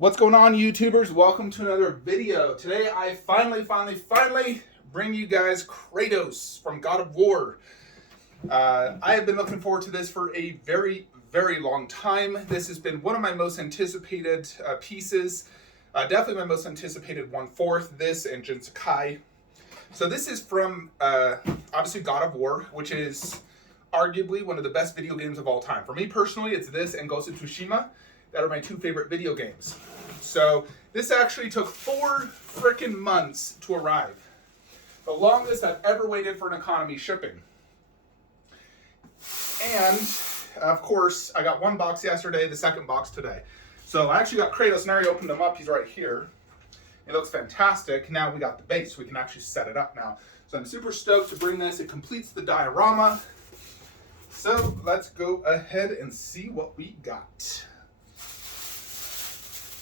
What's going on, YouTubers? Welcome to another video. Today I finally bring you guys Kratos from God of War. I have been looking forward to this for a very long time. This has been one of my most anticipated pieces. Definitely my most anticipated 1/4, this and Jinsakai. So this is from, obviously, God of War, which is arguably one of the best video games of all time. For me personally, it's this and Ghost of Tsushima. That are my two favorite video games. So this actually took 4 freaking months to arrive. The longest I've ever waited for an economy shipping. And, of course, I got one box yesterday, the second box today. So I actually got Kratos, and I already opened him up. He's right here. It looks fantastic. Now we got the base. We can actually set it up now. So I'm super stoked to bring this. It completes the diorama. So let's go ahead and see what we got.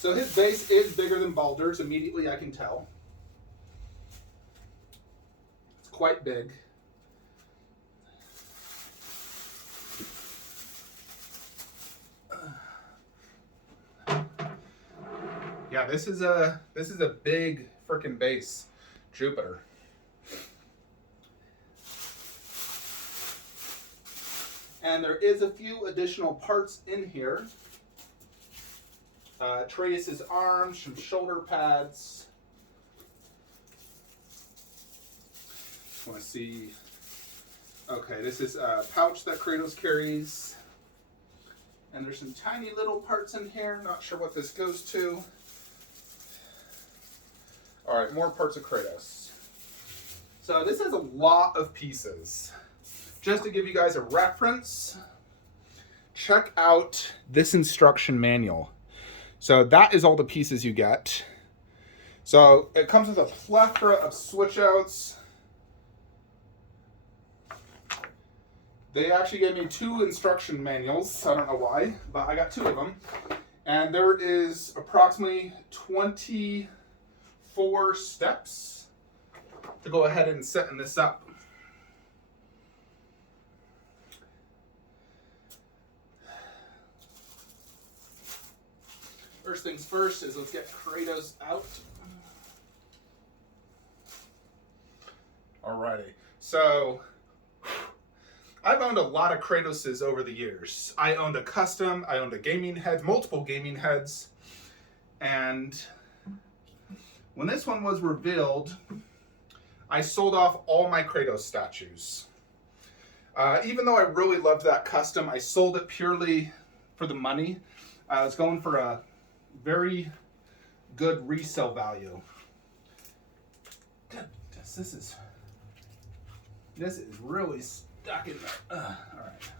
So his base is bigger than Baldur's, immediately I can tell. It's quite big. Yeah, this is a big freaking base, Jupiter. And there is a few additional parts in here. Atreus' arms, some shoulder pads. Just want to see. Okay, this is a pouch that Kratos carries. And there's some tiny little parts in here. Not sure what this goes to. Alright, more parts of Kratos. So this has a lot of pieces. Just to give you guys a reference, check out this instruction manual. So that is all the pieces you get. So it comes with a plethora of switch outs. They actually gave me 2 instruction manuals. I don't know why, but I got 2 of them. And there is approximately 24 steps to go ahead and setting this up. First things first is let's get Kratos out. Alrighty, so I've owned a lot of Kratoses over the years. I owned a custom, I owned a gaming head, multiple gaming heads, and when this one was revealed, I sold off all my Kratos statues. Even though I really loved that custom, I sold it purely for the money. I was going for a very good resale value. Goodness, this is really stuck in there. All right,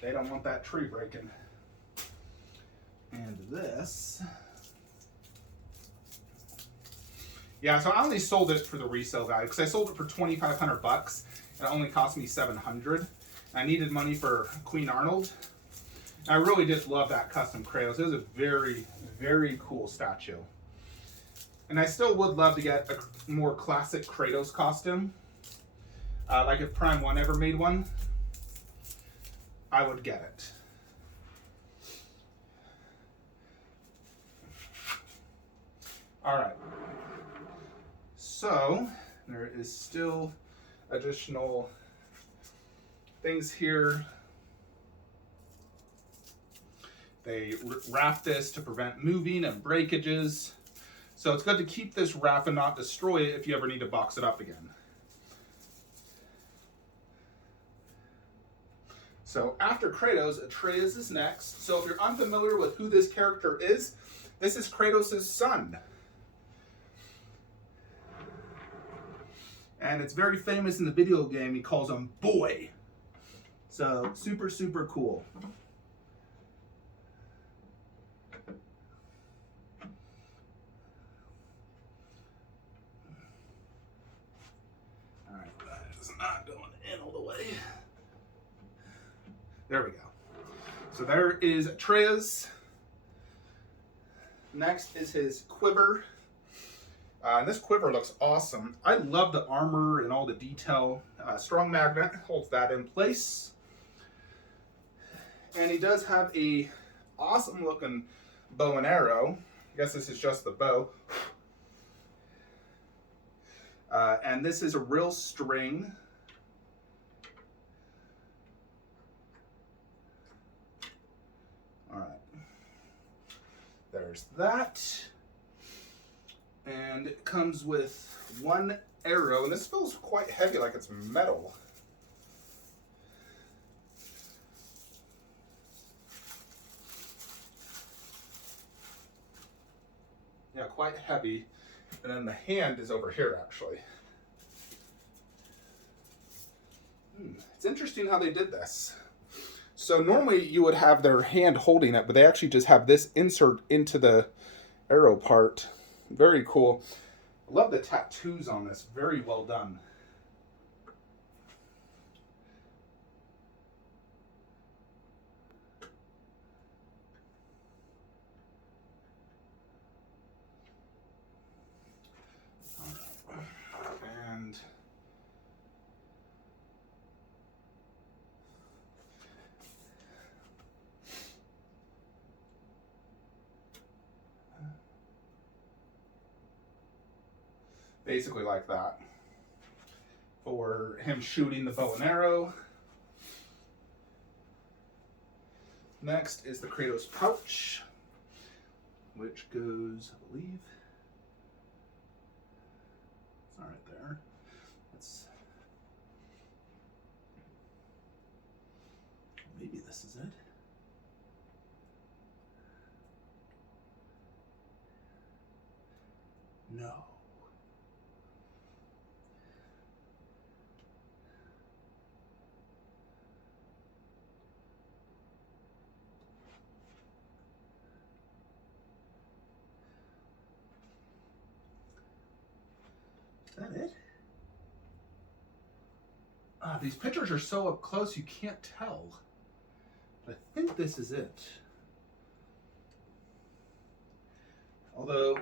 they don't want that tree breaking. And this, yeah. So I only sold it for the resale value because I sold it for $2,500. And it only cost me $700. I needed money for Queen Arnold. I really just love that custom Kratos. It was a very cool statue. And I still would love to get a more classic Kratos costume. Like if Prime 1 ever made one, I would get it. Alright. So, there is still additional things here. They wrap this to prevent moving and breakages. So it's good to keep this wrap and not destroy it if you ever need to box it up again. So after Kratos, Atreus is next. So if you're unfamiliar with who this character is, this is Kratos' son. And it's very famous in the video game. He calls him Boy. So super cool. Not going in all the way. There we go. So there is Atreus. Next is his quiver. And this quiver looks awesome. I love the armor and all the detail. Strong magnet holds that in place. And he does have a awesome looking bow and arrow. I guess this is just the bow. And this is a real string. All right. There's that. And it comes with one arrow, and this feels quite heavy, like it's metal. Yeah, quite heavy. And then the hand is over here, actually. It's interesting how they did this. So normally you would have their hand holding it, but they actually just have this insert into the arrow part. Very cool. I love the tattoos on this. Very well done. And basically like that for him shooting the bow and arrow. Next is the Kratos pouch, which goes, I believe, it's not right there. Maybe this is it. No. Is that it? These pictures are so up close you can't tell. But I think this is it. Although,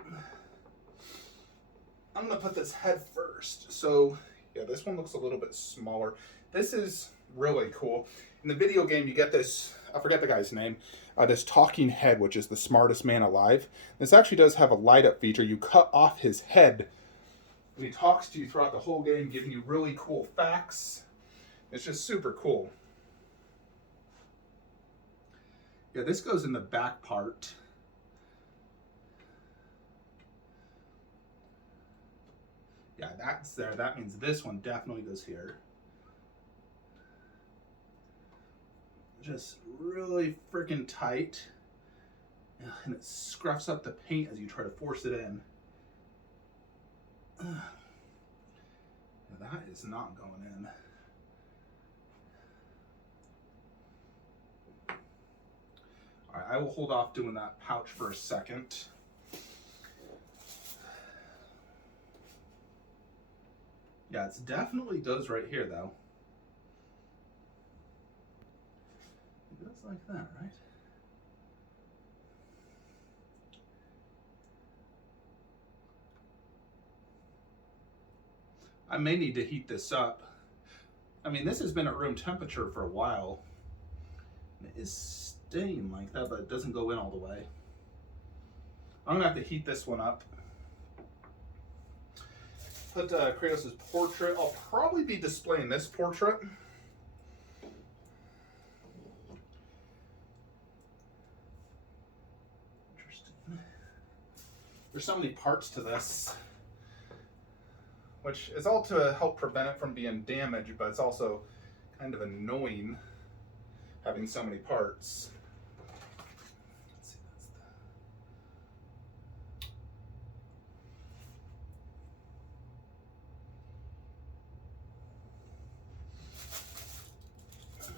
I'm going to put this head first. So, yeah, this one looks a little bit smaller. This is really cool. In the video game, you get this, I forget the guy's name, this talking head, which is the smartest man alive. This actually does have a light-up feature. You cut off his head, and he talks to you throughout the whole game, giving you really cool facts. It's just super cool. Yeah, this goes in the back part. Yeah, that's there. That means this one definitely goes here. Just really freaking tight. And it scruffs up the paint as you try to force it in. That is not going in. All right, I will hold off doing that pouch for a second. Yeah, it definitely does right here, though. It goes like that, right? I may need to heat this up. I mean, this has been at room temperature for a while. It is staying like that, but it doesn't go in all the way. I'm gonna have to heat this one up. Put Kratos' portrait. I'll probably be displaying this portrait. Interesting. There's so many parts to this, which is all to help prevent it from being damaged, but it's also kind of annoying having so many parts. Let's see, that's the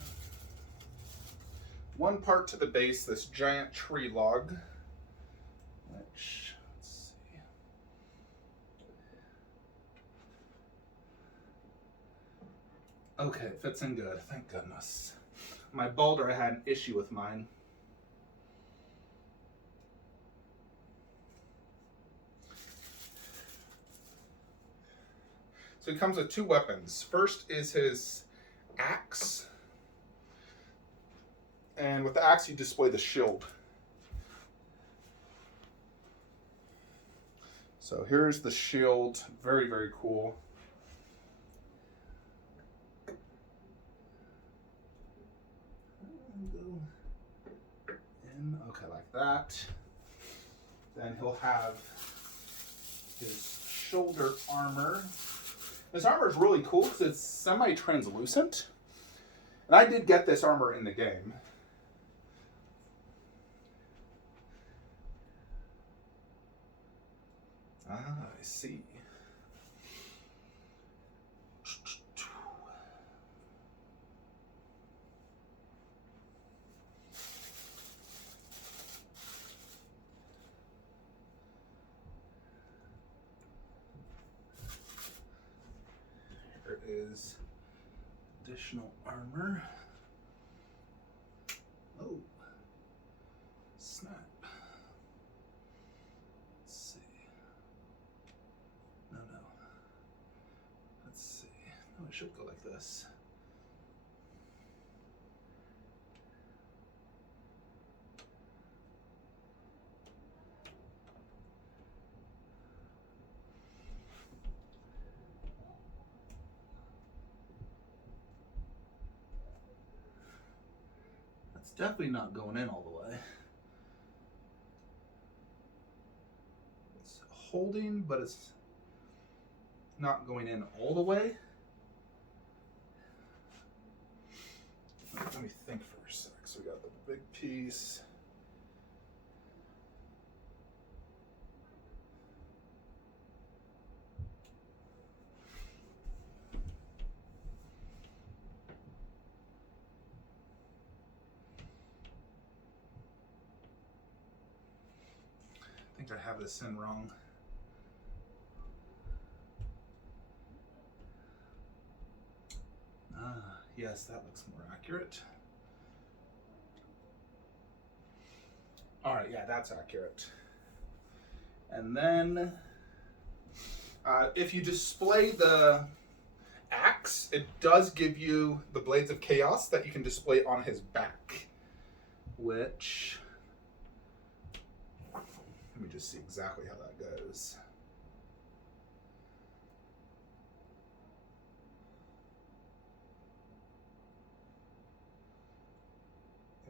one part to the base, this giant tree log, which, let's see. Okay, it fits in good, thank goodness. My boulder, I had an issue with mine. So he comes with two weapons. First is his axe. And with the axe, you display the shield. So here's the shield. Very, very cool. Okay, like that. Then he'll have his shoulder armor. This armor is really cool because it's semi-translucent. And I did get this armor in the game. Ah, I see. Here is additional armor. Oh, snap. Let's see. No. Let's see. No, it should go like this. That's definitely not going in all the way. It's holding, but it's not going in all the way. Let me think for a sec. So we got the big piece. I think I have this in wrong. Yes, that looks more accurate. All right, yeah, that's accurate. And then if you display the axe, it does give you the Blades of Chaos that you can display on his back, which, let me just see exactly how that goes.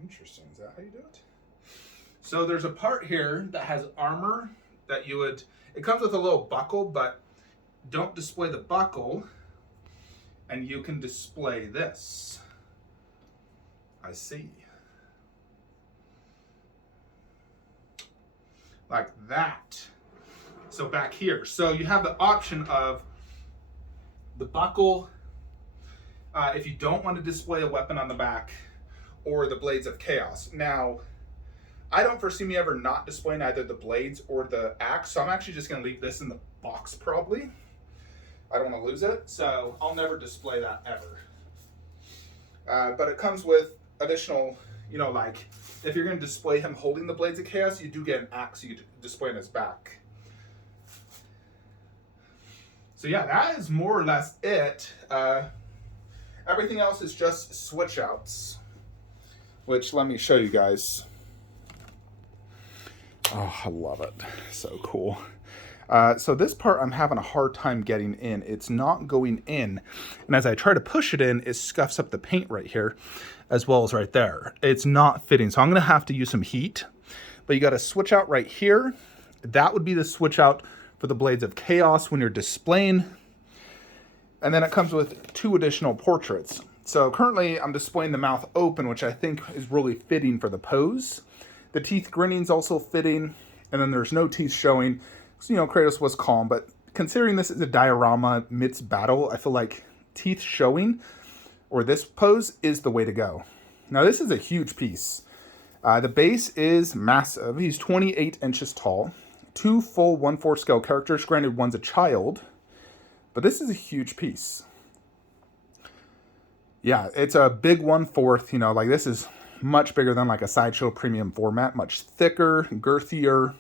Interesting. Is that how you do it? So there's a part here that has armor that you would, it comes with a little buckle, but don't display the buckle, and you can display this. I see. Like that. So back here. So you have the option of the buckle, if you don't want to display a weapon on the back, or the Blades of Chaos. Now, I don't foresee me ever not displaying either the blades or the axe, so I'm actually just going to leave this in the box probably. I don't want to lose it, so I'll never display that ever. But it comes with additional, like if you're going to display him holding the Blades of Chaos, you do get an axe you display on his back. So yeah, that is more or less it. Everything else is just switch outs, which let me show you guys. Oh, I love it. So cool. So this part I'm having a hard time getting in. It's not going in. And as I try to push it in, it scuffs up the paint right here, as well as right there. It's not fitting. So I'm going to have to use some heat. But you got a switch out right here. That would be the switch out for the Blades of Chaos when you're displaying. And then it comes with 2 additional portraits. So currently I'm displaying the mouth open, which I think is really fitting for the pose. The teeth grinning is also fitting, and then there's no teeth showing. So, Kratos was calm, but considering this is a diorama midst battle, I feel like teeth showing, or this pose, is the way to go. Now this is a huge piece. The base is massive. He's 28 inches tall. 2 full 1/4 scale characters, granted one's a child, but this is a huge piece. Yeah, it's a big 1/4, like this is much bigger than like a Sideshow premium format, much thicker, girthier.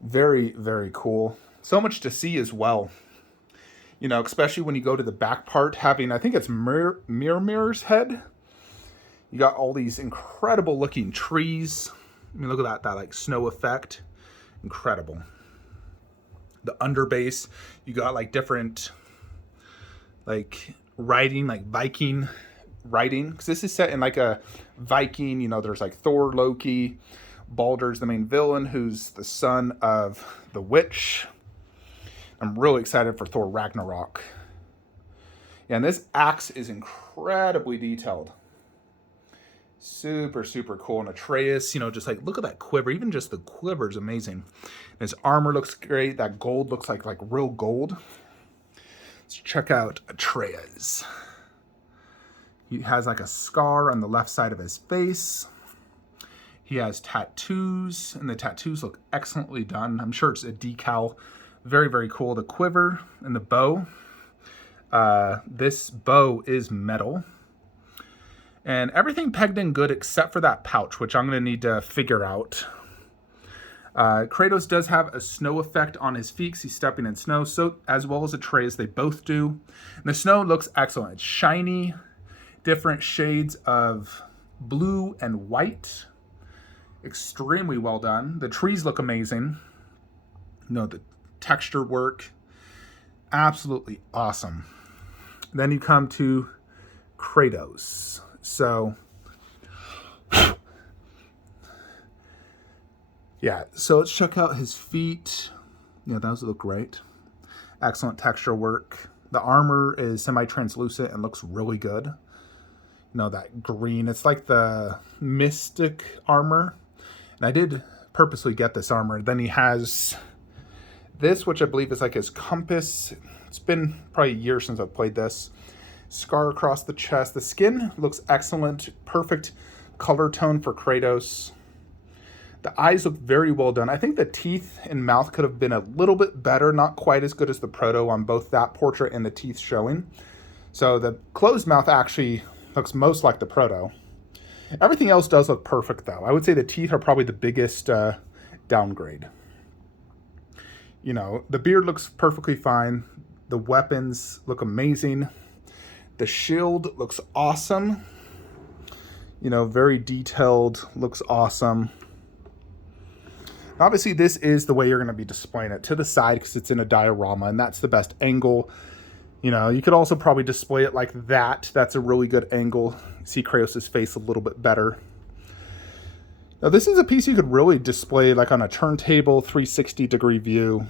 Very, very cool. So much to see as well. Especially when you go to the back part, having, I think it's Mirror's head. You got all these incredible looking trees. I mean, look at that like snow effect. Incredible. The underbase, you got like different like writing, like Viking writing, because this is set in like a Viking, you know, there's like Thor, Loki, Baldur's the main villain, who's the son of the witch. I'm really excited for Thor Ragnarok. Yeah, and this axe is incredibly detailed. Super, super cool. And Atreus, you know, just like, look at that quiver. Even just the quiver is amazing. His armor looks great. That gold looks like real gold. Let's check out Atreus. He has like a scar on the left side of his face. He has tattoos, and the tattoos look excellently done. I'm sure it's a decal. Very, very cool. The quiver and the bow. This bow is metal. And everything pegged in good except for that pouch, which I'm going to need to figure out. Kratos does have a snow effect on his feet because he's stepping in snow, so as well as Atreus, they both do. And the snow looks excellent. It's shiny, different shades of blue and white. Extremely well done. The trees look amazing. You know, the texture work, absolutely awesome. Then you come to Kratos. So, yeah, so let's check out his feet. Yeah, those look great. Excellent texture work. The armor is semi-translucent and looks really good. You know, that green, it's like the mystic armor. And I did purposely get this armor. Then he has this, which I believe is like his compass. It's been probably a year since I've played this. Scar across the chest. The skin looks excellent. Perfect color tone for Kratos. The eyes look very well done. I think the teeth and mouth could have been a little bit better. Not quite as good as the proto on both that portrait and the teeth showing. So the closed mouth actually looks most like the proto. Everything else does look perfect, though. I would say the teeth are probably the biggest downgrade. You know, the beard looks perfectly fine. The weapons look amazing. The shield looks awesome. You know, very detailed, looks awesome. Obviously, this is the way you're going to be displaying it, to the side, because it's in a diorama, and that's the best angle. You know, you could also probably display it like that. That's a really good angle. See Kratos' face a little bit better. Now, this is a piece you could really display like on a turntable, 360-degree view,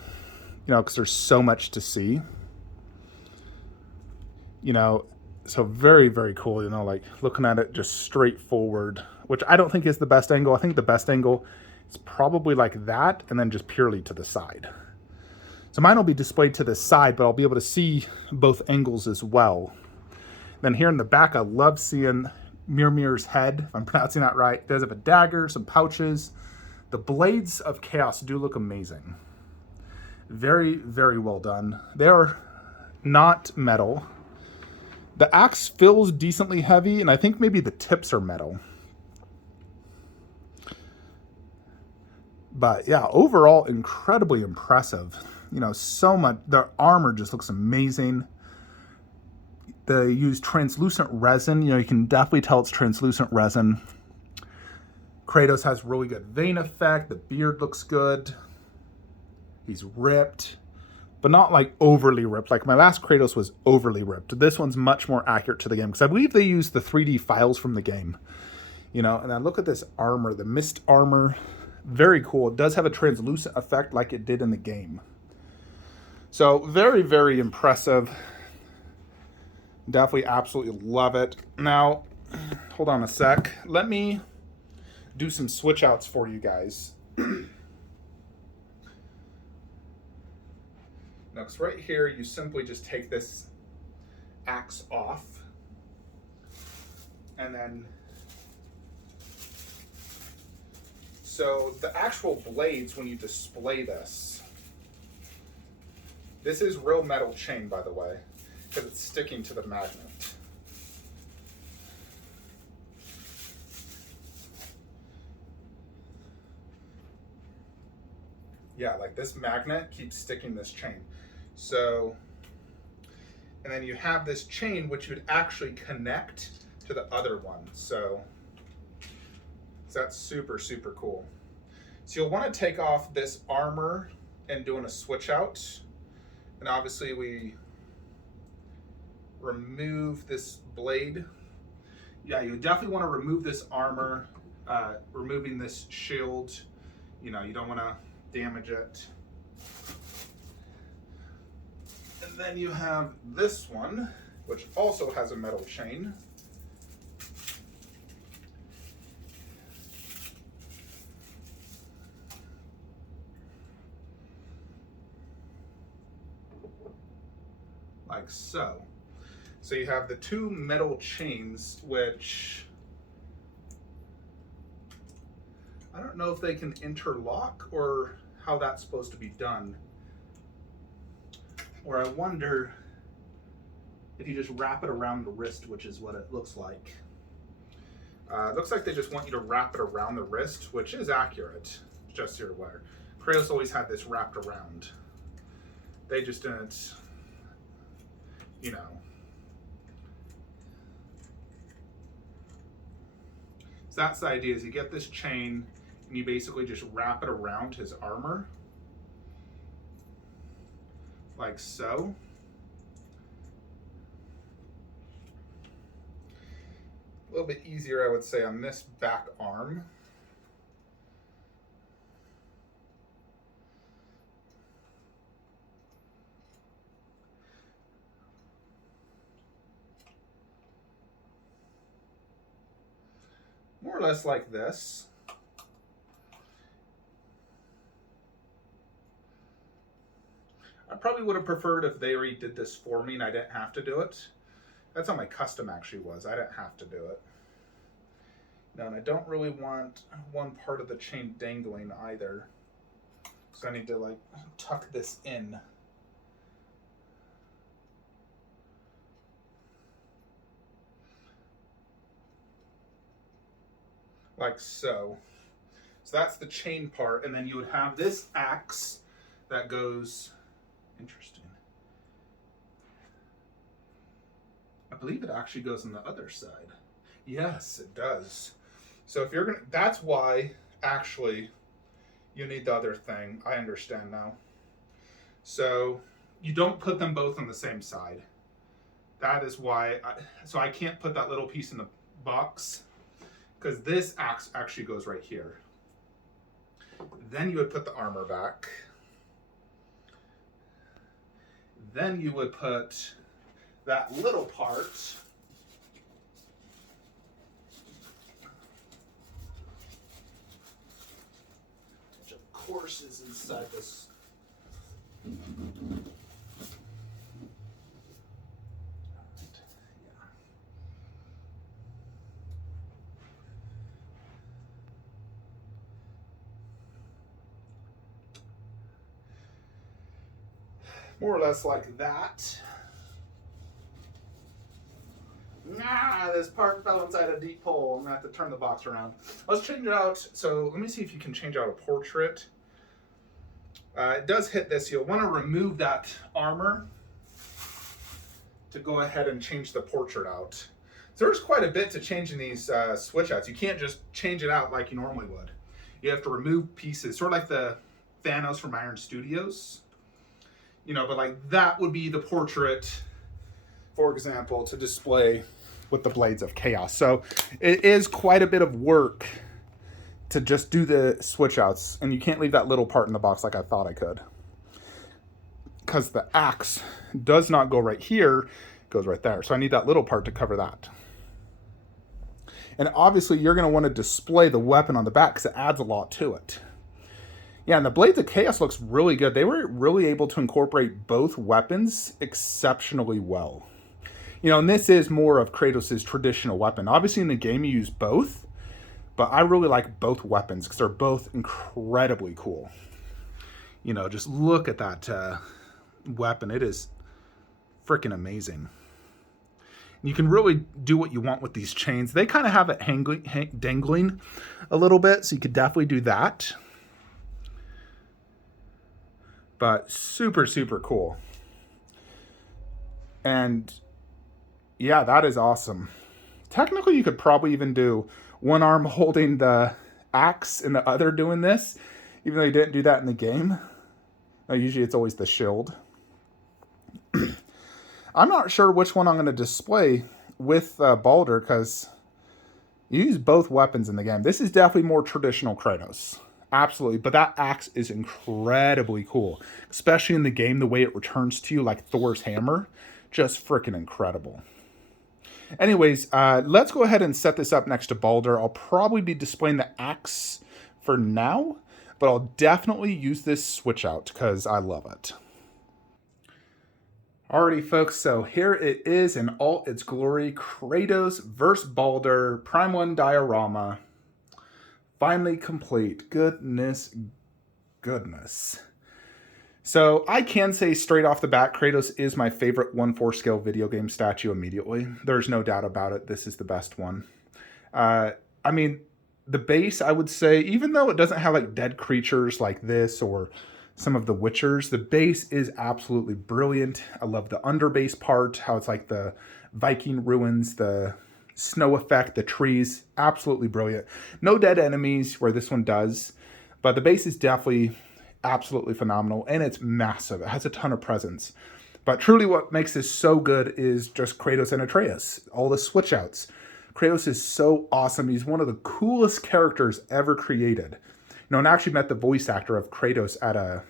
you know, because there's so much to see. You know, so very, very cool, you know, like looking at it just straight forward, which I don't think is the best angle. I think the best angle is probably like that and then just purely to the side. So mine will be displayed to the side, but I'll be able to see both angles as well. Then here in the back, I love seeing Mirmir's head, if I'm pronouncing that right. It does have a dagger, some pouches. The blades of chaos do look amazing. Very, very well done. They are not metal. The axe feels decently heavy, and I think maybe the tips are metal. But yeah, overall, incredibly impressive. You know, so much. The armor just looks amazing. They use translucent resin. You know, you can definitely tell it's translucent resin. Kratos has really good vein effect. The beard looks good. He's ripped, but not like overly ripped. Like my last Kratos was overly ripped. This one's much more accurate to the game because I believe they used the 3D files from the game. You know, and then look at this armor, the mist armor. Very cool. It does have a translucent effect like it did in the game. So very, very impressive. Definitely absolutely love it. Now, hold on a sec. Let me do some switch outs for you guys. Now, because right here, you simply just take this axe off. And then, so the actual blades, when you display this is real metal chain, by the way, because it's sticking to the magnet. Yeah, like this magnet keeps sticking this chain. So, and then you have this chain which would actually connect to the other one. So that's super, super cool. So you'll want to take off this armor and doing a switch out. And obviously we remove this blade. Yeah, you definitely want to remove this armor, removing this shield. You know, you don't want to damage it. And then you have this one, which also has a metal chain. Like so. So you have the two metal chains, which I don't know if they can interlock or how that's supposed to be done. Or I wonder if you just wrap it around the wrist, which is what it looks like. It looks like they just want you to wrap it around the wrist, which is accurate, just so you're aware. Kratos always had this wrapped around. They just didn't, you know. So that's the idea, is you get this chain and you basically just wrap it around his armor. Like so. A little bit easier, I would say, on this back arm. More or less like this. I probably would have preferred if they already did this for me and I didn't have to do it. That's how my custom actually was. I didn't have to do it. No, and I don't really want one part of the chain dangling either. So I need to like tuck this in. Like so. So that's the chain part, and then you would have this axe that goes, interesting. I believe it actually goes on the other side. Yes, it does. So if you're gonna, that's why actually you need the other thing. I understand now. So you don't put them both on the same side. That is why, so I can't put that little piece in the box, because this axe actually goes right here. Then you would put the armor back. Then you would put that little part. Which of course is inside this. More or less like that. Nah, this part fell inside a deep hole. I'm gonna have to turn the box around. Let's change it out. So let me see if you can change out a portrait. It does hit this. You'll want to remove that armor to go ahead and change the portrait out. So there's quite a bit to changing these switch outs. You can't just change it out like you normally would. You have to remove pieces, sort of like the Thanos from Iron Studios. You know, but like that would be the portrait, for example, to display with the Blades of Chaos. So it is quite a bit of work to just do the switch outs, and you can't leave that little part in the box like I thought I could. Because the axe does not go right here, it goes right there. So I need that little part to cover that. And obviously you're going to want to display the weapon on the back because it adds a lot to it. Yeah, and the Blades of Chaos looks really good. They were really able to incorporate both weapons exceptionally well. You know, and this is more of Kratos' traditional weapon. Obviously in the game you use both, but I really like both weapons because they're both incredibly cool. You know, just look at that weapon. It is freaking amazing. You can really do what you want with these chains. They kind of have it dangling a little bit, so you could definitely do that. But super, super cool. And yeah, that is awesome. Technically, you could probably even do one arm holding the axe and the other doing this, even though you didn't do that in the game. Usually it's always the shield. I'm not sure which one I'm going to display with Baldur, because you use both weapons in the game. This is definitely more traditional Kratos. Absolutely. But that axe is incredibly cool. Especially in the game, the way it returns to you like Thor's hammer. Just freaking incredible. Anyways, let's go ahead and set this up next to Baldur. I'll probably be displaying the axe for now, but I'll definitely use this switch out because I love it. Alrighty, folks, so here it is in all its glory. Kratos vs. Baldur, Prime 1 diorama. Finally complete. Goodness. So I can say straight off the bat, Kratos is my favorite 1/4 scale video game statue immediately. There's no doubt about it. This is the best one. I mean, the base, I would say, even though it doesn't have like dead creatures like this or some of the Witchers, the base is absolutely brilliant. I love the underbase part, how it's like the Viking ruins, the snow effect, the trees, absolutely brilliant. No dead enemies where this one does, but the base is definitely absolutely phenomenal, and it's massive. It has a ton of presence. But truly what makes this so good is just Kratos and Atreus, all the switch outs. Kratos is so awesome. He's one of the coolest characters ever created. You know, and I actually met the voice actor of Kratos at a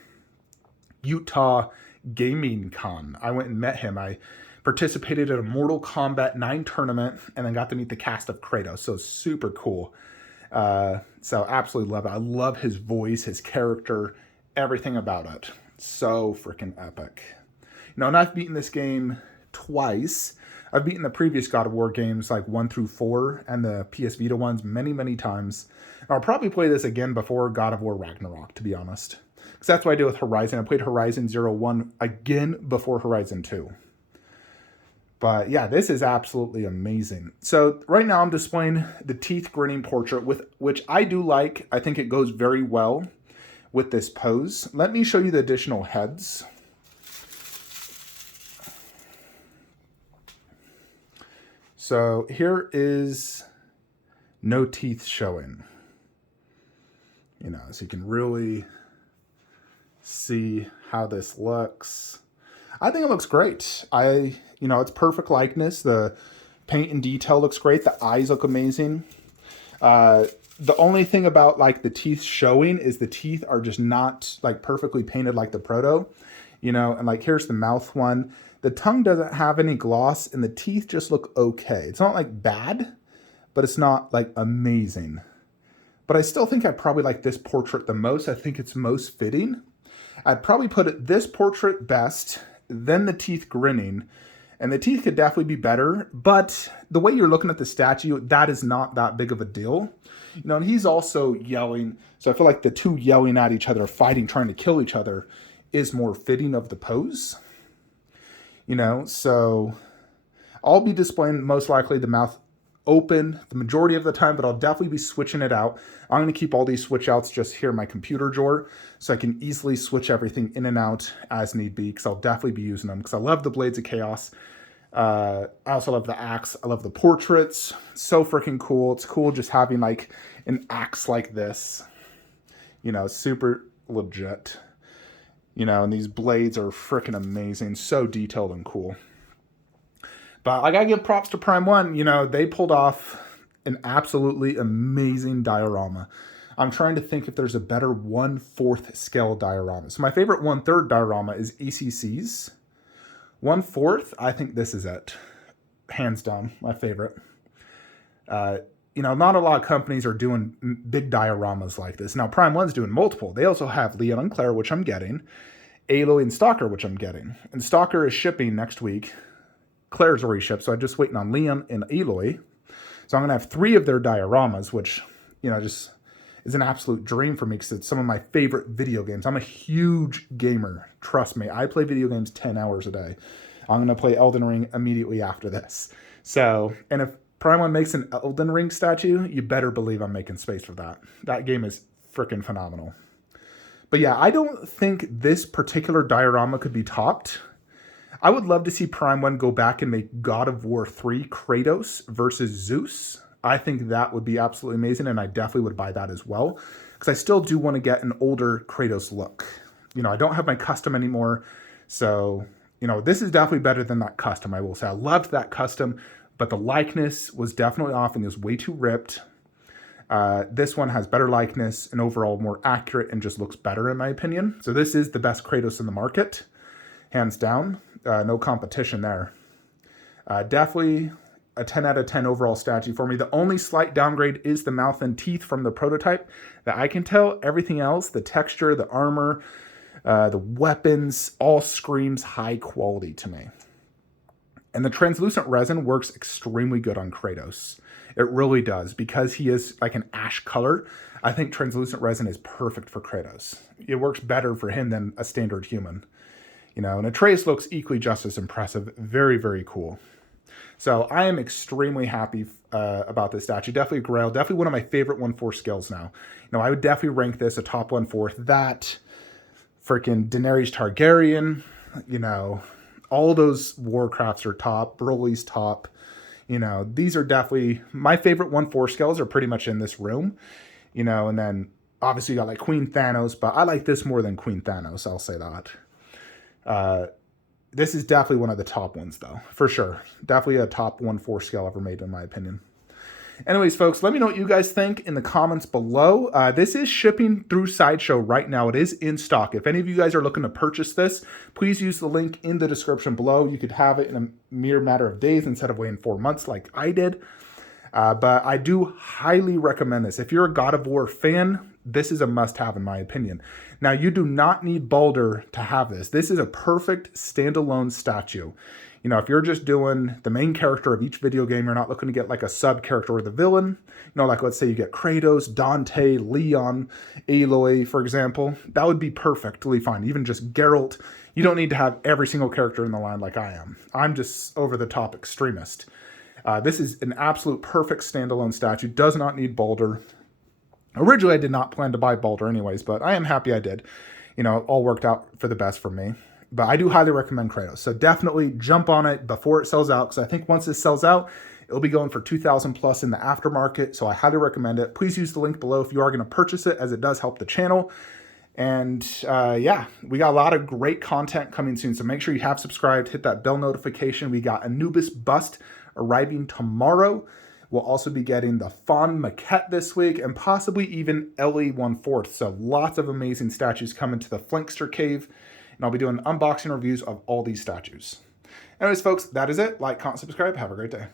Utah gaming con. I went and met him. I participated in a Mortal Kombat 9 tournament and then got to meet the cast of Kratos. So super cool. So absolutely love it. I love his voice, his character, everything about it. So freaking epic. You know, and I've beaten this game twice. I've beaten the previous God of War games like 1 through 4 and the PS Vita ones many times. I'll probably play this again before God of War Ragnarok, to be honest. Because that's what I did with Horizon. I played Horizon 1 again before Horizon 2. But yeah, this is absolutely amazing. So right now I'm displaying the teeth grinning portrait, with which I do like. I think it goes very well with this pose. Let me show you the additional heads. So here is no teeth showing. You know, so you can really see how this looks. I think it looks great. You know, it's perfect likeness. The paint and detail looks great. The eyes look amazing. The only thing about like the teeth showing is the teeth are just not like perfectly painted like the proto, you know, and like here's the mouth one. The tongue doesn't have any gloss and the teeth just look okay. It's not like bad, but it's not like amazing. But I still think I probably like this portrait the most. I think it's most fitting. I'd probably put it this portrait best, then the teeth grinning. And the teeth could definitely be better, but the way you're looking at the statue, that is not that big of a deal. You know, and he's also yelling. So I feel like the two yelling at each other, fighting, trying to kill each other is more fitting of the pose. You know, so I'll be displaying most likely the mouth open the majority of the time, but I'll definitely be switching it out. I'm going to keep all these switch outs just here in my computer drawer so I can easily switch everything in and out as need be, because I'll definitely be using them because I love the Blades of Chaos. I also love the axe. I love the portraits. So freaking cool. It's cool just having like an axe like this, you know, super legit, you know, and these blades are freaking amazing. So detailed and cool. But I gotta give props to Prime 1. You know, they pulled off an absolutely amazing diorama. I'm trying to think if there's a better 1/4 scale diorama. So my favorite 1/3 diorama is ECC's. 1/4, I think this is it. Hands down, my favorite. You know, not a lot of companies are doing big dioramas like this. Now, Prime 1's doing multiple. They also have Leon and Claire, which I'm getting. Aloy and Stalker, which I'm getting. And Stalker is shipping next week. Claire's already shipped, so I'm just waiting on Leon and Aloy. So I'm going to have 3 of their dioramas, which, you know, just is an absolute dream for me because it's some of my favorite video games. I'm a huge gamer. Trust me. I play video games 10 hours a day. I'm going to play Elden Ring immediately after this. So, and if Prime 1 makes an Elden Ring statue, you better believe I'm making space for that. That game is freaking phenomenal. But yeah, I don't think this particular diorama could be topped. I would love to see Prime 1 go back and make God of War 3 Kratos versus Zeus. I think that would be absolutely amazing, and I definitely would buy that as well, because I still do want to get an older Kratos look. I don't have my custom anymore. So, this is definitely better than that custom, I will say. I loved that custom, but the likeness was definitely off and it was way too ripped. This one has better likeness and overall more accurate and just looks better in my opinion. So this is the best Kratos in the market, hands down. No competition there. Definitely a 10 out of 10 overall statue for me. The only slight downgrade is the mouth and teeth from the prototype. That I can tell. Everything else, the texture, the armor, the weapons, all screams high quality to me. And the translucent resin works extremely good on Kratos. It really does, because he is like an ash color. I think translucent resin is perfect for Kratos. It works better for him than a standard human. And Atreus looks equally just as impressive. Very, very cool. So I am extremely happy about this statue. Definitely a Grail. Definitely one of my favorite 1/4 scales now. I would definitely rank this a top 1/4. That, freaking Daenerys Targaryen, all those Warcrafts are top. Broly's top. These are definitely my favorite 1/4 scales are pretty much in this room. And then obviously you got like Queen Thanos, but I like this more than Queen Thanos. I'll say that. This is definitely one of the top ones, though, for sure. Definitely a top 1/4 scale ever made, in my opinion. Anyways, folks, let me know what you guys think in the comments below. This is shipping through Sideshow right now. It is in stock. If any of you guys are looking to purchase this, please use the link in the description below. You could have it in a mere matter of days instead of waiting 4 months like I did. But I do highly recommend this. If you're a God of War fan, this is a must-have in my opinion. Now, you do not need Baldur to have this. This is a perfect standalone statue. If you're just doing the main character of each video game, you're not looking to get like a sub-character or the villain. Like let's say you get Kratos, Dante, Leon, Aloy, for example. That would be perfectly fine. Even just Geralt. You don't need to have every single character in the line like I am. I'm just over-the-top extremist. This is an absolute perfect standalone statue. Does not need Baldur. Originally, I did not plan to buy Baldur anyways, but I am happy I did. It all worked out for the best for me. But I do highly recommend Kratos. So definitely jump on it before it sells out, because I think once this sells out, it'll be going for $2,000 plus in the aftermarket. So I highly recommend it. Please use the link below if you are going to purchase it, as it does help the channel. And yeah, we got a lot of great content coming soon. So make sure you have subscribed, hit that bell notification. We got Anubis bust arriving tomorrow. We'll also be getting the Fawn maquette this week, and possibly even Ellie 1/4. So lots of amazing statues coming to the Flankster Cave, and I'll be doing unboxing reviews of all these statues. Anyways, folks, that is it. Like, comment, subscribe. Have a great day.